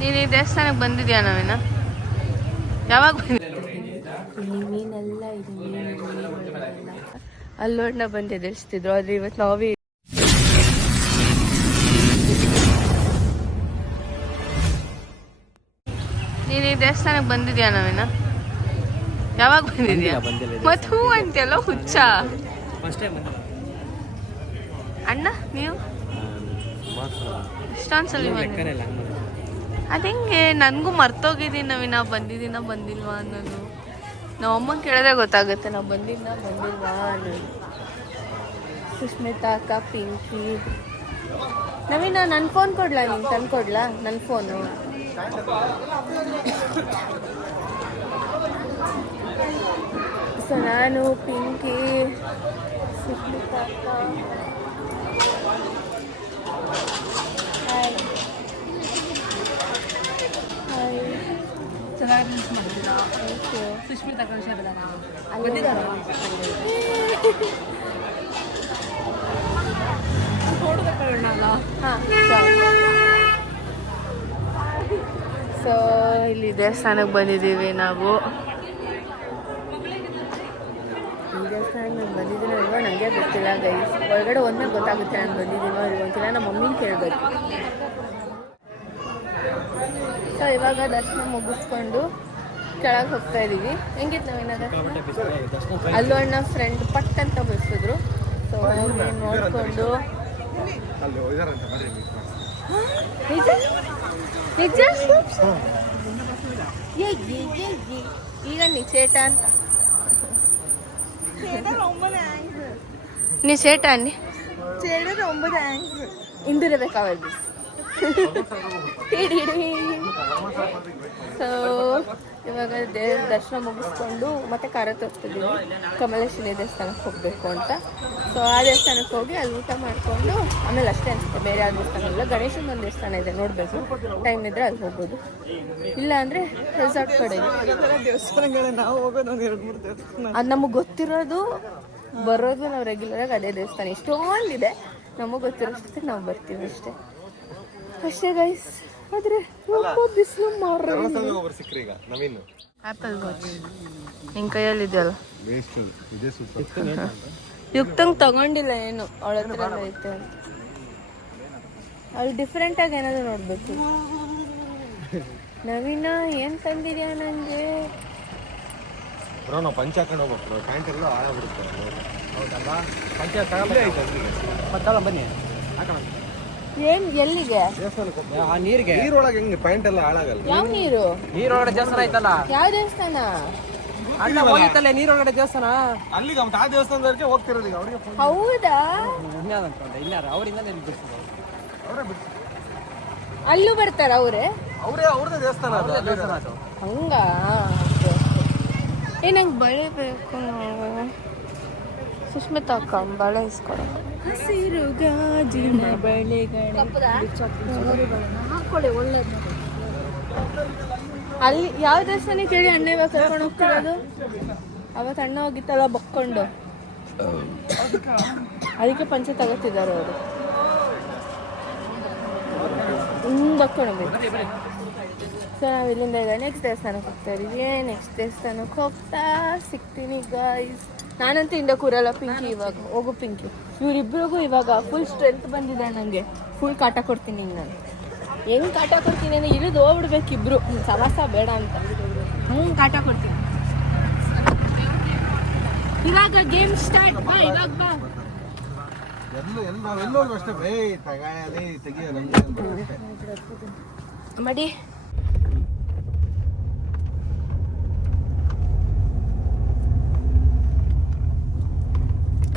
ನೀನು ಈ ದೇವಸ್ಥಾನಕ್ಕೆ ಬಂದಿದ್ಯಾ ನವೀನ? ಯಾವಾಗ ಮೀನೆಲ್ಲ ಇದೆ, ಅಲ್ಲೋಡ್ನ ಬಂದು ಎದುರಿಸ್ತಿದ್ರು. ಆದ್ರೆ ಇವತ್ತು ನಾವೇ ನೀನು ಈ ದೇವಸ್ಥಾನಕ್ಕೆ ಬಂದಿದ್ಯಾ ನವೀನ? ಯಾವಾಗ ಬಂದಿದ್ಯಾ? ಮತ್ ಹೂ ಅಂತೆಲ್ಲ ಹುಚ್ಚ ಅಣ್ಣ. ನೀವು ಇಷ್ಟೊಂದ್ಸಲಿ ಅದಂಗೆ ನನಗೂ ಮರ್ತೋಗಿದ್ದೀನಿ ನವೀನ, ಬಂದಿದ್ದೀನ ಬಂದಿಲ್ವಾ ಅನ್ನೋದು. ನಾವು ಅಮ್ಮಂಗೆ ಕೇಳಿದ್ರೆ ಗೊತ್ತಾಗುತ್ತೆ ನಾವು ಬಂದಿದ್ದ ಬಂದಿಲ್ವಾ ಅನ್ನೋದು. ಸುಷ್ಮಿತಾ ಅಕ್ಕ, ಪಿಂಕಿ. ನವೀನ ನನ್ನ ಫೋನ್ ಕೊಡ್ಲಾ? ನೀನು ತಂದು ಕೊಡ್ಲಾ ನನ್ನ ಫೋನು? ಸೊ ನಾನು, ಪಿಂಕಿ, ಸುಷ್ಮಿತಾ ಅಕ್ಕ. Hi hi. ಚೆನ್ನಾಗಿ ಸುಷ್ಮಿತಾ ಸೊ ಇಲ್ಲಿ ದೇವಸ್ಥಾನಕ್ಕೆ ಬಂದಿದ್ದೀವಿ ನಾವು. ಈ ದೇವಸ್ಥಾನಕ್ಕೆ ಬಂದಿದ್ದೀನೋ ಇಲ್ವೋ ನನಗೆ ಗೊತ್ತಿಲ್ಲ ಗೈಸ್. ಒಳಗಡೆ ಒಂದೇ ಗೊತ್ತಾಗುತ್ತೆ ನಾನು ಬಂದಿದ್ದೀನೋ ಇಲ್ವೋ ಅಂತಿಲ್ಲ. ನಮ್ಮ ಮಮ್ಮಿನ ಕೇಳಬೇಕು. ಸೊ ಇವಾಗ ದರ್ಶನ ಮುಗಿಸ್ಕೊಂಡು ಕೆಳಗೆ ಹೋಗ್ತಾ ಇದೀವಿ. ಹೆಂಗಿತ್ತು ನಾವೇನ ದರ್ಶನ? ಅಲ್ಲೂ ಅಣ್ಣ ಫ್ರೆಂಡ್ ಪಟ್ ಅಂತ ಬಯಸಿದ್ರು. ಸೊ ನೋಡ್ಕೊಂಡು ನಿಜ ನಿಜ ಈಗ ನಿಚೇಟ ಅಂತ ನೀ ಸೇಟ ಅನ್ನಿ ചേട്ടൻ ரொம்ப താങ്ക്സ്. ഇന്ദിരಬೇಕಾവದು. ಸೊ ಇವಾಗ ದರ್ಶನ ಮುಗಿಸ್ಕೊಂಡು ಮತ್ತೆ ಕಾರ ತೋರಿಸ್ತಿದ್ದೀವಿ. ಕಮಲೇಶ್ವರಿ ದೇವಸ್ಥಾನಕ್ಕೆ ಹೋಗಬೇಕು ಅಂತ. ಸೊ ಆ ದೇವಸ್ಥಾನಕ್ಕೆ ಹೋಗಿ ಅಲ್ಲಿ ಊಟ ಮಾಡಿಕೊಂಡು ಆಮೇಲೆ ಅಷ್ಟೇ ಅನಿಸುತ್ತೆ, ಬೇರೆ ಯಾವ ದೇವಸ್ಥಾನ ಇಲ್ಲ. ಗಣೇಶನ ಒಂದು ದೇವಸ್ಥಾನ ಇದೆ, ನೋಡಬೇಕು. ಟೈಮ್ ಇದ್ದರೆ ಅಲ್ಲಿ ಹೋಗ್ಬೋದು, ಇಲ್ಲ ಅಂದರೆ ರೆಸಾರ್ಟ್ ಕಡೆ ದೇವಸ್ಥಾನಗಳೇ ನಾವು ಹೋಗೋದು. ಒಂದು 2-3 ದೇವಸ್ಥಾನ ಅದು ನಮಗೆ ಗೊತ್ತಿರೋದು, ಬರೋದು ನಾವು ರೆಗ್ಯುಲರಾಗಿ ಅದೇ ದೇವಸ್ಥಾನ. ಇಷ್ಟೊಂದಿದೆ, ನಮಗೆ ಗೊತ್ತಿರೋಷ್ಟಕ್ಕೆ ನಾವು ಬರ್ತೀವಿ ಅಷ್ಟೇ ಅಷ್ಟೇ ಗೈಸ್. ಆದ್ರೆ ಬಿಸಿಲು ಆಪಲ್ ವಾಚ್ ನಿನ್ ಕೈಯಲ್ಲಿ ಇದೆಯಲ್ಲ, ಯುಕ್ತಂಗ್ ತಗೊಂಡಿಲ್ಲ ಏನು, ಅವಳ ಹತ್ರ ಐತೆ ಅಂತ. ಅವಳು ಡಿಫ್ರೆಂಟ್ ಆಗಿ ಏನಾದ್ರು ನೋಡ್ಬೇಕು. ನವೀನ ಏನ್ ತಂದಿದ್ಯಾ ನಂಗೆ? ಪಂಚ ಹಾಕೊಂಡು ಹೋಗ್ಬೇಕು, ಪ್ಯಾಂಟ್ ಎಲ್ಲ ಹಾಳಾಗ್ಬಿಡುತ್ತೆ. ಬನ್ನಿ ಏನ್ ಎಲ್ಲಿಗೆ? ನೀರಿಗೆ, ನೀರೊಳಗೆ ಹೆಂಗೆ ಪ್ಯಾಂಟ್ ಎಲ್ಲ ಹಾಳಾಗಲ್ಲ? ಯಾವ ನೀರು? ನೀರೊಳಗಡೆ ದೇವಸ್ಥಾನ ಐತಲ್ಲ. ಯಾವ ದೇವಸ್ಥಾನ? ಅಣ್ಣ ಹೋಗಿತ್ತಲ್ಲ ನೀರೊಳಗಡೆ ದೇವಸ್ಥಾನ, ಅಲ್ಲಿಗೆ ಆ ದೇವಸ್ಥಾನದವರೆಗೆ ಹೋಗ್ತಿರೋದು. ಅವ್ರಿಗೆ ಹೌದಾ? ಇನ್ನಾರ ಅವರಿಂದ ಬಿಡ್ತಾರೆ, ಅವರೇ ಬಿಡ್ತಾರೆ. ಅಲ್ಲೂ ಬರ್ತಾರ ಅವ್ರೇ? ಅವ್ರದೇ ದೇವಸ್ಥಾನ ಅದು. ಹಂಗ ನಂಗೆ ಬಳೆ ಬೇಕು. ಸುಷ್ಮಿತಾ ಅಕ್ಕ ಬಳೆ ಇಸ್ಕೊಡ. ಹಸಿರು ಗಾಜಿನ ಬಳೆಗಳು ಹಾಕೊಳ್ಳಿ, ಒಳ್ಳೇದು. ಅಲ್ಲಿ ಯಾವ ದೇವಸ್ಥಾನ ಕೇಳಿ ಅಣ್ಣ ಇವಾಗ ಕರ್ಕೊಂಡು ಹೋಗ್ತಿರೋದು? ಅವತ್ತು ಅಣ್ಣ ಹೋಗಿತ್ತಲ್ಲ ಬಕ್ಕೊಂಡು, ಅದಕ್ಕೆ ಪಂಚೆ ತಗೋತಿದ್ದಾರೆ ಅವರು. ಬಕ್ಕೊಂಡು ಸೊ ನಾವು ಇಲ್ಲಿಂದ ಈಗ ನೆಕ್ಸ್ಟ್ ದೇವಸ್ಥಾನಕ್ಕೆ ಹೋಗ್ತಾ ಇದೀವಿ. ನೆಕ್ಸ್ಟ್ ದೇವಸ್ಥಾನಕ್ಕೆ ಹೋಗ್ತಾ ಸಿಗ್ತೀನಿ ಗಾಯ್ಸ್. ನಾನಂತೂ ಹಿಂದೆ ಕೂರಲ್ಲ. ಪಿಂಕಿ ಇವಾಗ ಹೋಗು ಪಿಂಕಿ. ಇವರಿಬ್ಬರಿಗೂ ಇವಾಗ ಫುಲ್ ಸ್ಟ್ರೆಂತ್ ಬಂದಿದೆ. ನನಗೆ ಫುಲ್ ಕಾಟ ಕೊಡ್ತೀನಿ. ಈಗ ನಾನು ಹೆಂಗೆ ಕಾಟ ಕೊಡ್ತೀನಿ ಅಂದರೆ ಇಳಿದು ಹೋಗ್ಬಿಡ್ಬೇಕು ಇಬ್ರು, ಸವಾಸ ಬೇಡ ಅಂತ. ಹಂಗೆ ಕಾಟ ಕೊಡ್ತೀನಿ. ಇವಾಗ ಗೇಮ್ ಸ್ಟಾರ್ಟ್. ಬಾ ಇವಾಗ ಬಾ. ಮಡಿ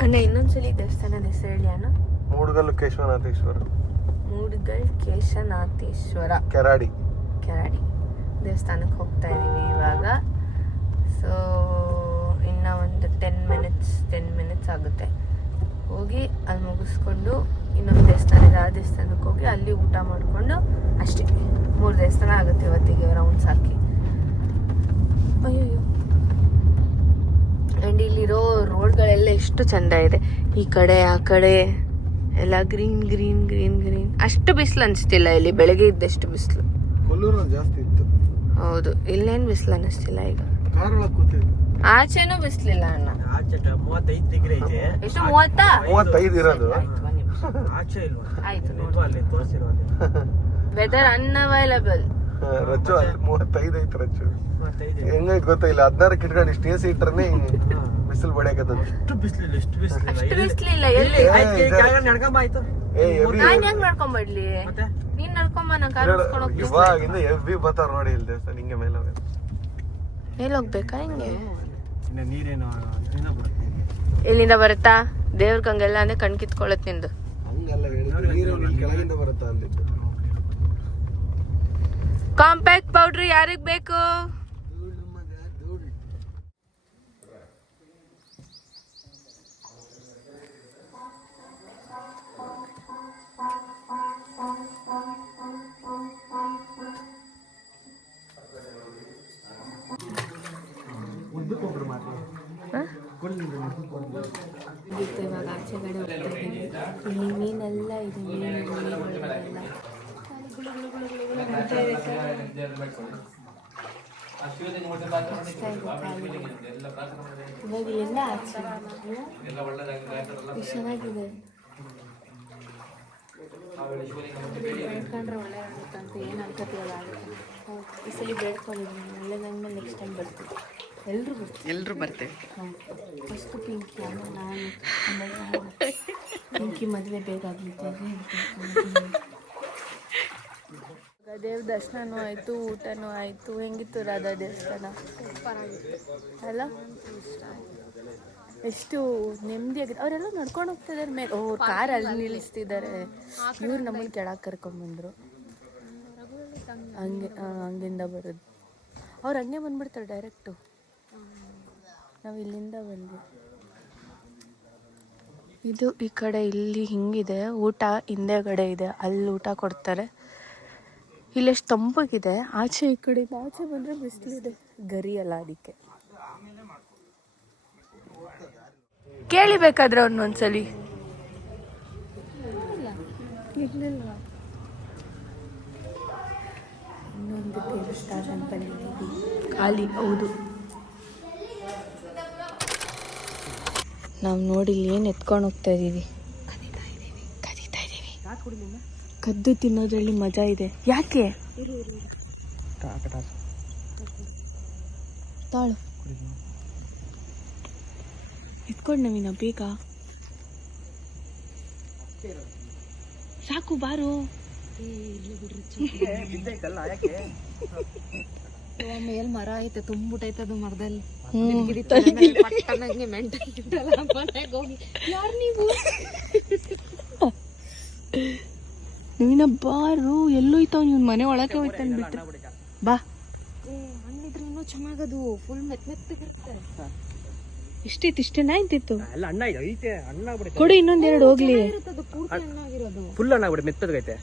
ಅಣ್ಣ ಇನ್ನೊಂದ್ಸಲಿ ದೇವಸ್ಥಾನದ ಹೆಸರು ಹೇಳಿ ಅಣ್ಣ. ಮೂಡಗಲ್ ಕೇಶವನಾಥೇಶ್ವರ. ಮೂಡಗಲ್ ಕೇಶವನಾಥೇಶ್ವರ ಕೆರಾಡಿ ದೇವಸ್ಥಾನಕ್ಕೆ ಹೋಗ್ತಾ ಇದೀವಿ ಇವಾಗ. ಸೊ ಇನ್ನು ಒಂದು 10 ಮಿನಿಟ್ಸ್ ಆಗುತ್ತೆ. ಹೋಗಿ ಅಲ್ಲಿ ಮುಗಿಸ್ಕೊಂಡು ಇನ್ನೊಂದು ದೇವಸ್ಥಾನ ಇದೆ, ಆ ದೇವಸ್ಥಾನಕ್ಕೆ ಹೋಗಿ ಅಲ್ಲಿ ಊಟ ಮಾಡಿಕೊಂಡು ಅಷ್ಟೇ 3 ದೇವಸ್ಥಾನ ಆಗುತ್ತೆ ಇವತ್ತಿಗೆ ರೌಂಡ್ಸ್ ಹಾಕಿ. ಅಯ್ಯೋ, ಆ್ಯಂಡ್ ಇಲ್ಲಿರೋ ರೋಡ್ಗಳೆಲ್ಲ ಎಷ್ಟು ಚೆಂದ ಇದೆ. ಈ ಕಡೆ ಆ ಕಡೆ ಎಲ್ಲ ಗ್ರೀನ್ ಗ್ರೀನ್ ಗ್ರೀನ್ ಗ್ರೀನ್. ಅಷ್ಟು ಬಿಸಿಲು ಅನಿಸ್ತಿಲ್ಲ ಇಲ್ಲಿ, ಬೆಳಗ್ಗೆ ಇದ್ದಷ್ಟು ಬಿಸಿಲು. ಕೊಲ್ಲೂರಲ್ಲಿ ಜಾಸ್ತಿ ಇತ್ತು. ಹೌದು, ಇಲ್ಲೇನು ಬಿಸಿಲು ಅನ್ನಿಸ್ತಿಲ್ಲ ಈಗ. ಕಾರೊಳಗೆ ಕೂತಿದ್ವಿ. ಆಚೆನೂ ಬಿಸಿಲಿಲ್ಲ ಅಣ್ಣ. 35 ಡಿಗ್ರಿ ಐತೆ. ಎಷ್ಟು 30? 35 ಇರೋದು. ಆಚೆ ಇಲ್ವಾ? ಆಯ್ತು ಅಲ್ಲಿ ತೋರಿಸಿರುವ ವೆದರ್ ಅನ್ಅವೈಲಬಲ್. ರಜ್ಜು ಅಲ್ಲಿ 35 ಐತೆ ರಜ್ಜು. 35 ಹೆಂಗೈತೆ ಗೊತ್ತಾ, ಇಲ್ಲ 16 ಇಟ್ಕೊಂಡು ಇಷ್ಟು AC ಇಟ್ರೆ ಬಿಸಿಲು ಬಡಿಯಾಕತ್ತದ. ಎಷ್ಟು ಬಿಸಿಲಿಲ್ಲ, ಎಷ್ಟು ಬಿಸಿಲಿಲ್ಲ. ಅಷ್ಟು ಬಿಸಿಲಿಲ್ಲ ಎಲ್ಲಿ. ನಡ್ಕೊಂಬ ಆಯ್ತು. ನಾನ್ ಹೆಂಗ್ ನಡ್ಕೊಂಬಡ್ಲಿ? ಮತ್ತೆ ನೀನ್ ನಡ್ಕೊಂಬ, ನಾ ಕಾರ್ ಓಡಿಸ್ಕೊಂಡು ಹೋಗ್ತೀನಿ. ಇವಾಗಿಂದ FB ಬರ್ತಾರ ನೋಡಿ ಇಲ್ಲಿ ದೇವಸ್ಥಾನ ಹಿಂಗೆ ಮೇಲೆ ಎಲ್ಲಿ ಹೋಗ್ಬೇಕಾ ಹಿಂಗೆ? ಇನ್ನು ನೀರೇನು ಏನೋ ಬರುತ್ತೆ. ಇಲ್ಲಿಂದ ಬರುತ್ತಾ ದೇವ್ರ ಹಂಗೆಲ್ಲ ಅಂದ್ರೆ ಕಣ್ ಕಿತ್ಕೊಳ್ಳತ್ ನಿಂದು. ಹಂಗಲ್ಲ ಹೇಳಿದ್ದು, ನೀರು ಇಲ್ಲಿ ಕೆಳಗಿಂದ ಬರುತ್ತಾ ಅಲ್ಲಿದ್ದು. ಕಾಂಪ್ಯಾಕ್ಟ್ ಪೌಡ್ರ್ ಯಾರಿಗ್ ಬೇಕು? ಇವಾಗ ಆಚೆ ಕಡೆ ಹೋಗ್ತಾ ಇದ್ದೀವಿ. ಇಲ್ಲಿ ಮೀನೆಲ್ಲ ಇದೆ, ಮೀನು ಒಳಗಡೆಲ್ಲ ಇವಾಗ ಎಲ್ಲ ಆಚೆ ಎಷ್ಟು ಚೆನ್ನಾಗಿದೆ. ಬೇಡ್ಕೊಂಡ್ರೆ ಒಳ್ಳೆ ಆಗುತ್ತಂತ ಏನು ಅನ್ಕೋತೀವಲ್ಲ ಆಗುತ್ತೆ. ಈ ಸಲ ಬೇಡ್ಕೊಂಡಿದ್ದೀನಿ, ಒಳ್ಳೇದಾದ್ಮೇಲೆ ನೆಕ್ಸ್ಟ್ ಟೈಮ್ ಬರ್ತೀವಿ. ಎಲ್ಲರೂ ಬರ್ತೇವೆ. ಫಸ್ಟು ಪಿಂಕಿ, ಆಮೇಲೆ ನಾನು, ಆಮೇಲೆ ಪಿಂಕಿ ಮದುವೆ ಬೇಗ ಆಗ್ಲಿಕ್ಕೆ ದೇವ್ರ ದರ್ಶನನೂ ಆಯಿತು, ಊಟನೂ ಆಯಿತು. ಹೆಂಗಿತ್ತು ರಾಧಾ ದೇವಸ್ಥಾನ? ಸೂಪರ್ ಆಗಿತ್ತು ಅಲ್ಲ? ಎಷ್ಟು ನೆಮ್ಮದಿಯಾಗಿದೆ. ಅವರೆಲ್ಲ ನಡ್ಕೊಂಡು ಹೋಗ್ತಿದ್ದಾರೆ ಮೇಲೆ. ಓ, ಕಾರ್ ಅಲ್ಲಿ ನಿಲ್ಲಿಸ್ತಿದ್ದಾರೆ. ಇವ್ರು ನಮ್ಮನ್ನು ಕೆಳಗೆ ಕರ್ಕೊಂಡ್ಬಂದರು. ಹಂಗೆ ಹಂಗಿಂದ ಬರೋದು. ಅವ್ರು ಹಂಗೆ ಬಂದ್ಬಿಡ್ತಾರೆ ಡೈರೆಕ್ಟು. ನಾವು ಇಲ್ಲಿಂದ ಬಂದ್ವಿ. ಇದು ಈ ಕಡೆ ಇಲ್ಲಿ ಹಿಂಗಿದೆ ಊಟ, ಹಿಂದೆಗಡೆ ಇದೆ, ಅಲ್ಲಿ ಊಟ ಕೊಡ್ತಾರೆ. ಇಲ್ಲೆಷ್ಟು ತಂಪಾಗಿದೆ. ಆಚೆ ಈ ಕಡೆಯಿಂದ ಆಚೆ ಬಂದರೆ ಬಿಸಿಲಿದೆ, ಗರಿ ಅಲ್ಲ ಅದಕ್ಕೆ. ಕೇಳಿಬೇಕಾದ್ರೆ ಒಂದೊಂದ್ಸಲಿ ಇರಲಿಲ್ಲ. ಇನ್ನೊಂದು ದೇವಸ್ಥಾನ ಬಂದಿದ್ದೀವಿ, ಖಾಲಿ. ಹೌದು, ನಾವು ನೋಡಿ ಇಲ್ಲಿ ಏನು ಎತ್ಕೊಂಡು ಹೋಗ್ತಾ ಇದ್ದೀವಿ. ಕದೀತಾ ಇದ್ದೀವಿ. ಕದ್ದು ತಿನ್ನೋದ್ರಲ್ಲಿ ಮಜಾ ಇದೆ. ಯಾಕೆ? ತಾಳು ಎತ್ಕೊಂಡು ನವೀನ, ಬೇಗ ಸಾಕು, ಬಾರು. ಮೇಲ್ ಮರ ಐತೆ, ತುಂಬಿಟ್ಟೈತೆ ಅದು ಮರದಲ್ಲಿ. ಯಾರು ನೀವು? ನೀವಿನ ಬಾರು. ಎಲ್ಲೋಯ್ತಾವ್ ನೀವ್ ಮನೆ ಒಳಗೆ ಹೋಯ್ತಾನ ಬಿಟ್ಟು ಬಾ. ಹಣ್ಣಿದ್ರೆ ಇನ್ನೂ ಚೆನ್ನಾಗದು, ಫುಲ್ ಮೆತ್ತಗಿರುತ್ತೆ. ಇಷ್ಟಿತ್ತು, ಇಷ್ಟೇನಾ ಇಂತಿತ್ತು? ಅಲ್ಲ, ಅಣ್ಣ ಇದೆ, ಐತೆ ಅಣ್ಣ ಬಿಡುತ್ತೆ. ಕೊಡು ಇನ್ನೊಂದೆರಡು ಹೋಗ್ಲಿ. ಪೂರ್ತಿ ಹಣ್ಣಾಗಿರೋದು ಫುಲ್ ಅಣ್ಣ ಬಿಡುತ್ತೆ, ಮೆತ್ತಗೈತೆ.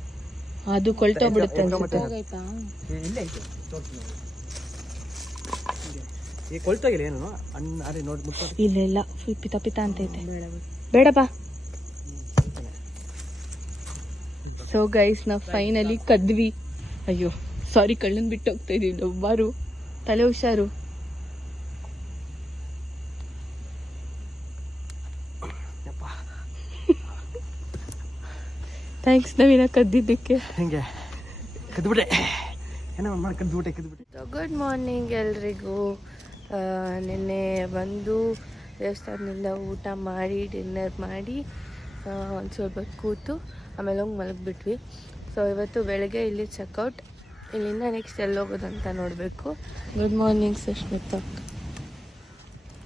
ಅದು ಕೊಳ್ತೋಗ್ಬಿಡುತ್ತೆ ಅನ್ಸುತ್ತೆ. ಆಯ್ತಾ? ಇಲ್ಲೇ ಐತೆ, ಈ ಕೊಳ್ತೋಗಿಲ್ಲ ಏನು ಅಣ್ಣ. ಅದೇ ನೋಡಿ ಮುಟ್ಟ. ಇಲ್ಲ ಇಲ್ಲ, ಫುಲ್ ಪಿತ ಪಿತ ಅಂತೈತೆ. ಬೇಡ ಬಾ. ಸೊ ಗೈಸ್, ನಾವು ಫೈನಲಿ ಕದ್ವಿ. ಅಯ್ಯೋ ಸಾರಿ, ಕಳ್ಳನ್ ಬಿಟ್ಟು ಹೋಗ್ತಾ ಇದೀವಿ. ಬಾರು, ತಲೆ ಹುಷಾರು. ಥ್ಯಾಂಕ್ಸ್ ನವೀನ ಕದ್ದಿದ್ದಕ್ಕೆ. ಹಿಂಗೆ ಕದ್ಬಿಟ್ಟೆ, ಏನೋ ಮಾಡಿ ಕದ್ಬಿಟ್ಟೆ. ಗುಡ್ ಮಾರ್ನಿಂಗ್ ಎಲ್ರಿಗೂ. ನಿನ್ನೆ ಬಂದು ದೇವಸ್ಥಾನದಿಂದ ಊಟ ಮಾಡಿ, ಡಿನ್ನರ್ ಮಾಡಿ, ಒಂದು ಸ್ವಲ್ಪ ಹೊತ್ತು ಕೂತು ಆಮೇಲೆ ಹೋಗಿ ಮಲಗಿಬಿಟ್ವಿ. ಸೊ ಇವತ್ತು ಬೆಳಗ್ಗೆ ಇಲ್ಲಿ ಚೆಕ್ಔಟ್. ಇಲ್ಲಿಂದ ನೆಕ್ಸ್ಟ್ ಎಲ್ಲಿ ಹೋಗೋದಂತ ನೋಡಬೇಕು. Good morning Sushmita.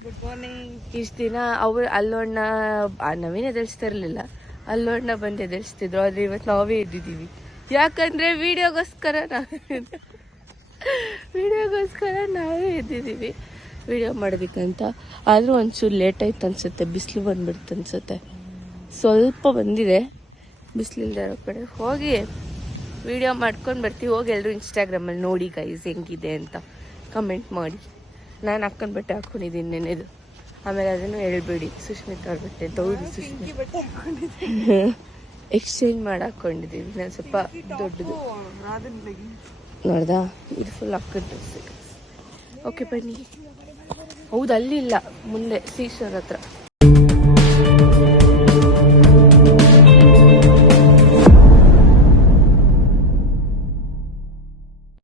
Good morning. ಇಷ್ಟು ದಿನ ಅವ್ರು ಅಲ್ಲೋಣ್ಣ ನವೀನ ಎದುರಿಸ್ತಿರ್ಲಿಲ್ಲ, ಅಲ್ಲೋಣ್ಣ ಬಂದು ಎದುರಿಸ್ತಿದ್ರು. ಆದರೆ ಇವತ್ತು ನಾವೇ ಎದ್ದಿದ್ದೀವಿ. ಯಾಕಂದರೆ ವಿಡಿಯೋಗೋಸ್ಕರ ನಾವೇ ಎದ್ದಿದ್ದೀವಿ, ವಿಡಿಯೋ ಮಾಡೋದಕ್ಕಂತ. ಆದರೂ ಒಂಚೂರು ಲೇಟ್ ಆಯ್ತು ಅನಿಸುತ್ತೆ, ಬಿಸಿಲು ಬಂದ್ಬಿಡ್ತು ಅನಿಸುತ್ತೆ. ಸ್ವಲ್ಪ ಬಂದಿದೆ, ಬಿಸಿಲಿಲ್ಲದೆ ಇರೋ ಕಡೆ ಹೋಗಿ ವಿಡಿಯೋ ಮಾಡ್ಕೊಂಡು ಬರ್ತೀವಿ. ಹೋಗಿ ಎಲ್ಲರೂ ಇನ್ಸ್ಟಾಗ್ರಾಮಲ್ಲಿ ನೋಡಿ ಗೈಸ್ ಹೆಂಗಿದೆ ಅಂತ ಕಮೆಂಟ್ ಮಾಡಿ. ನಾನು ಹಾಕ್ಕೊಂಡು ಬಟ್ಟೆ ಹಾಕ್ಕೊಂಡಿದ್ದೀನಿ ನೆನೆದು, ಆಮೇಲೆ ಅದನ್ನು ಹೇಳ್ಬೇಡಿ. ಸುಷ್ಮಿತಾ ಅವ್ರ ಬಟ್ಟೆ ಅಂತ. ಹೌದು ಸುಷ್ಮಿತಾ ಎಕ್ಸ್ಚೇಂಜ್ ಮಾಡಾಕೊಂಡಿದ್ದೀವಿ ನಾನು ಸ್ವಲ್ಪ ದೊಡ್ಡದು ನೋಡ್ದಾ ಇದು ಫುಲ್ ಅಕ್ಕದ ಡ್ರೆಸ್. ಓಕೆ ಬನ್ನಿ. ಹೌದು ಅಲ್ಲಿ ಇಲ್ಲ ಮುಂದೆ ಸೀಶೋರ್ ಹತ್ರ